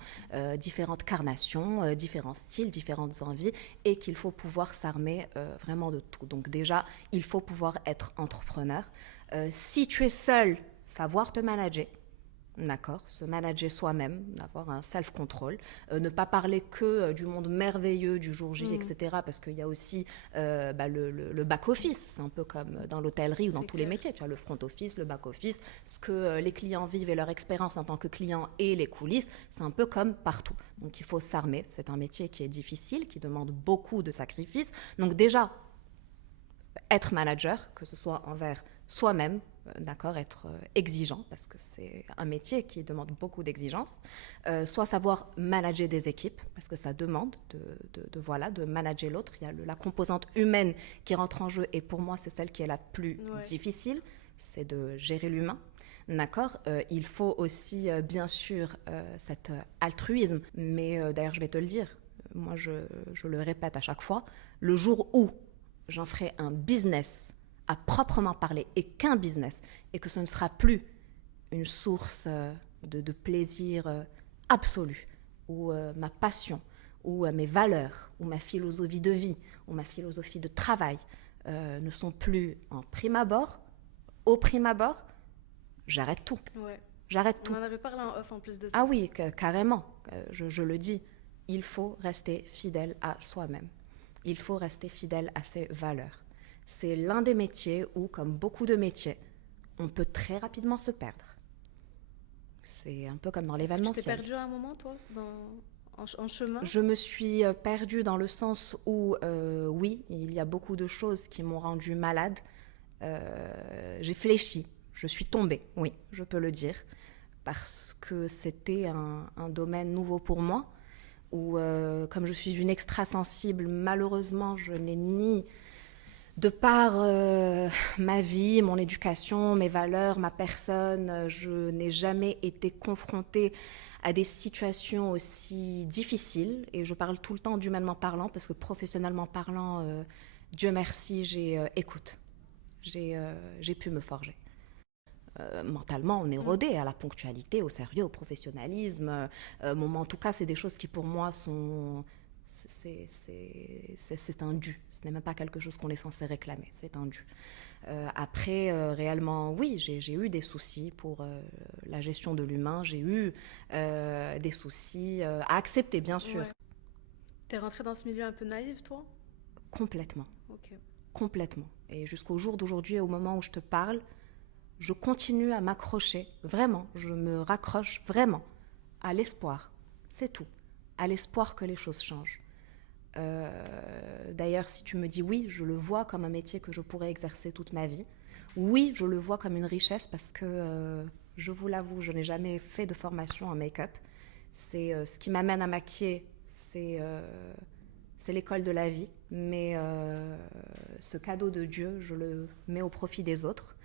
carnations, différents styles, différentes envies, et qu'il faut pouvoir s'armer vraiment de tout. Donc déjà, il faut pouvoir être entrepreneur. Si tu es seul, savoir te manager. D'accord, se manager soi-même, avoir un self-control, ne pas parler que du monde merveilleux du jour J, etc. Parce qu'il y a aussi le back-office, c'est un peu comme dans l'hôtellerie ou dans tous les métiers. Tu as le front-office, le back-office, ce que les clients vivent et leur expérience en tant que client et les coulisses, c'est un peu comme partout. Donc il faut s'armer, c'est un métier qui est difficile, qui demande beaucoup de sacrifices. Donc déjà, être manager, que ce soit envers soi-même, d'accord, être exigeant, parce que c'est un métier qui demande beaucoup d'exigence, soit savoir manager des équipes, parce que ça demande de manager l'autre. Il y a la composante humaine qui rentre en jeu, et pour moi, c'est celle qui est la plus difficile, c'est de gérer l'humain. D'accord, il faut aussi, bien sûr, cet altruisme, mais d'ailleurs, je vais te le dire, moi, je le répète à chaque fois, le jour où j'en ferai un business à proprement parler et qu'un business, et que ce ne sera plus une source de plaisir absolu, ou ma passion, ou mes valeurs, ou ma philosophie de vie, ou ma philosophie de travail ne sont plus au prime abord, j'arrête tout. Ouais. J'arrête tout. On en avait parlé en off en plus de ça. Ah oui, carrément, je le dis, il faut rester fidèle à soi-même. Il faut rester fidèle à ses valeurs. C'est l'un des métiers où, comme beaucoup de métiers, on peut très rapidement se perdre. C'est un peu comme dans l'événementiel. Tu t'es perdue à un moment, toi, en chemin? Je me suis perdue dans le sens où, oui, il y a beaucoup de choses qui m'ont rendue malade. J'ai fléchi, je suis tombée, oui, je peux le dire, parce que c'était un domaine nouveau pour moi, où, comme je suis une extrasensible, malheureusement, je n'ai ni... De par ma vie, mon éducation, mes valeurs, ma personne, je n'ai jamais été confrontée à des situations aussi difficiles. Et je parle tout le temps d'humainement parlant, parce que professionnellement parlant, Dieu merci, j'ai pu me forger. Mentalement, on est rodé à la ponctualité, au sérieux, au professionnalisme. En tout cas, c'est des choses qui, pour moi, sont... C'est un dû. Ce n'est même pas quelque chose qu'on est censé réclamer. C'est un dû. Après, réellement, oui, j'ai eu des soucis pour la gestion de l'humain. J'ai eu des soucis à accepter, bien sûr. Ouais. T'es rentrée dans ce milieu un peu naïf, toi? Complètement. Okay. Complètement. Et jusqu'au jour d'aujourd'hui, au moment où je te parle, je continue à m'accrocher. Vraiment, je me raccroche vraiment à l'espoir. C'est tout. À l'espoir que les choses changent. D'ailleurs, si tu me dis oui, je le vois comme un métier que je pourrais exercer toute ma vie. Oui, je le vois comme une richesse parce que, je vous l'avoue, je n'ai jamais fait de formation en make-up. C'est ce qui m'amène à maquiller, c'est l'école de la vie. Mais ce cadeau de Dieu, je le mets au profit des autres.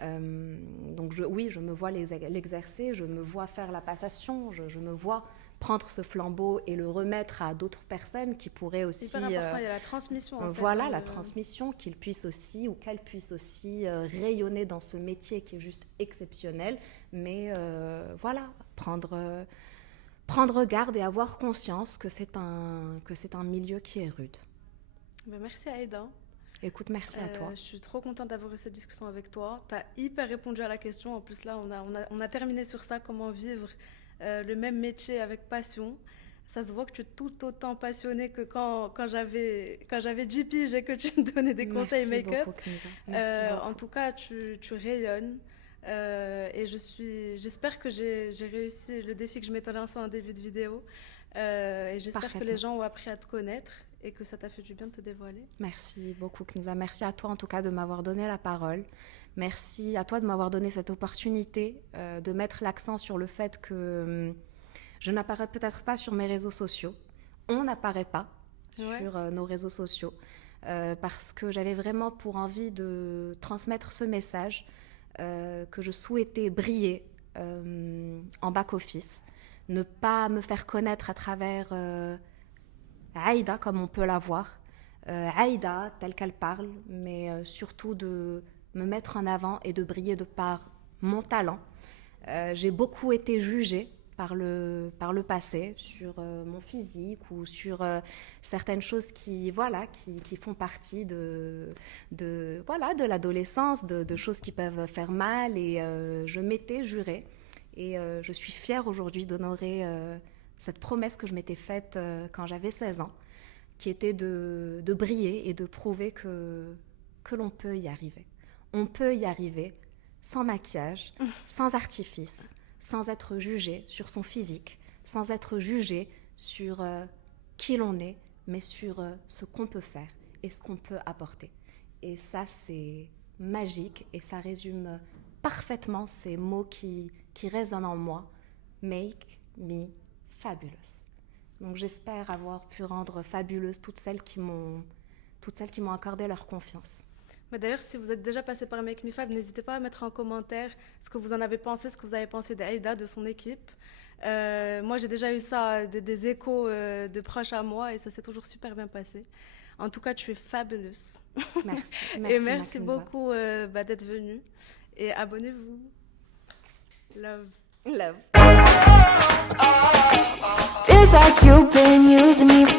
Donc oui, je me vois l'exercer, je me vois faire la passation, je me vois prendre ce flambeau et le remettre à d'autres personnes qui pourraient aussi... C'est hyper important, il y a la transmission. En voilà, fait, la transmission, qu'ils puissent aussi, ou qu'elles puissent aussi rayonner dans ce métier qui est juste exceptionnel. Mais voilà, prendre garde et avoir conscience que c'est un milieu qui est rude. Ben merci Aïda. Écoute, merci à toi. Je suis trop contente d'avoir eu cette discussion avec toi. Tu as hyper répondu à la question. En plus, là, on a terminé sur ça, comment vivre le même métier avec passion. Ça se voit que tu es tout autant passionnée que quand j'avais 10 piges et que tu me donnais des conseils Merci make-up. beaucoup, Kenza. Merci En beaucoup. tout cas, tu rayonnes. Et j'espère que j'ai réussi le défi que je m'étais lancé en début de vidéo. Et j'espère que les Parfaitement. gens ont appris à te connaître et que ça t'a fait du bien de te dévoiler. Merci beaucoup, Kenza. Merci à toi, en tout cas, de m'avoir donné la parole. Merci à toi de m'avoir donné cette opportunité de mettre l'accent sur le fait que je n'apparais peut-être pas sur mes réseaux sociaux. On n'apparaît pas Ouais. sur nos réseaux sociaux parce que j'avais vraiment pour envie de transmettre ce message que je souhaitais briller en back-office, ne pas me faire connaître à travers Aïda comme on peut la voir, Aïda telle qu'elle parle, mais surtout de me mettre en avant et de briller de par mon talent. J'ai beaucoup été jugée par le passé sur mon physique ou sur certaines choses qui font partie de l'adolescence, de choses qui peuvent faire mal. Et je m'étais jurée. Et je suis fière aujourd'hui d'honorer cette promesse que je m'étais faite quand j'avais 16 ans, qui était de briller et de prouver que l'on peut y arriver. On peut y arriver sans maquillage, sans artifice, sans être jugé sur son physique, sans être jugé sur qui l'on est, mais sur ce qu'on peut faire et ce qu'on peut apporter. Et ça, c'est magique et ça résume parfaitement ces mots qui résonnent en moi. Make me fabulous. Donc j'espère avoir pu rendre fabuleuse toutes celles qui m'ont accordé leur confiance. Mais d'ailleurs, si vous êtes déjà passé par Make Me Fab, n'hésitez pas à mettre en commentaire ce que vous en avez pensé, ce que vous avez pensé d'Aïda, de son équipe. Moi, j'ai déjà eu ça, des échos de proches à moi, et ça s'est toujours super bien passé. En tout cas, tu es fabulous. Merci, Et merci merci Makenza. beaucoup d'être venu. Et abonnez-vous. Love. Love. Feels like you've been using me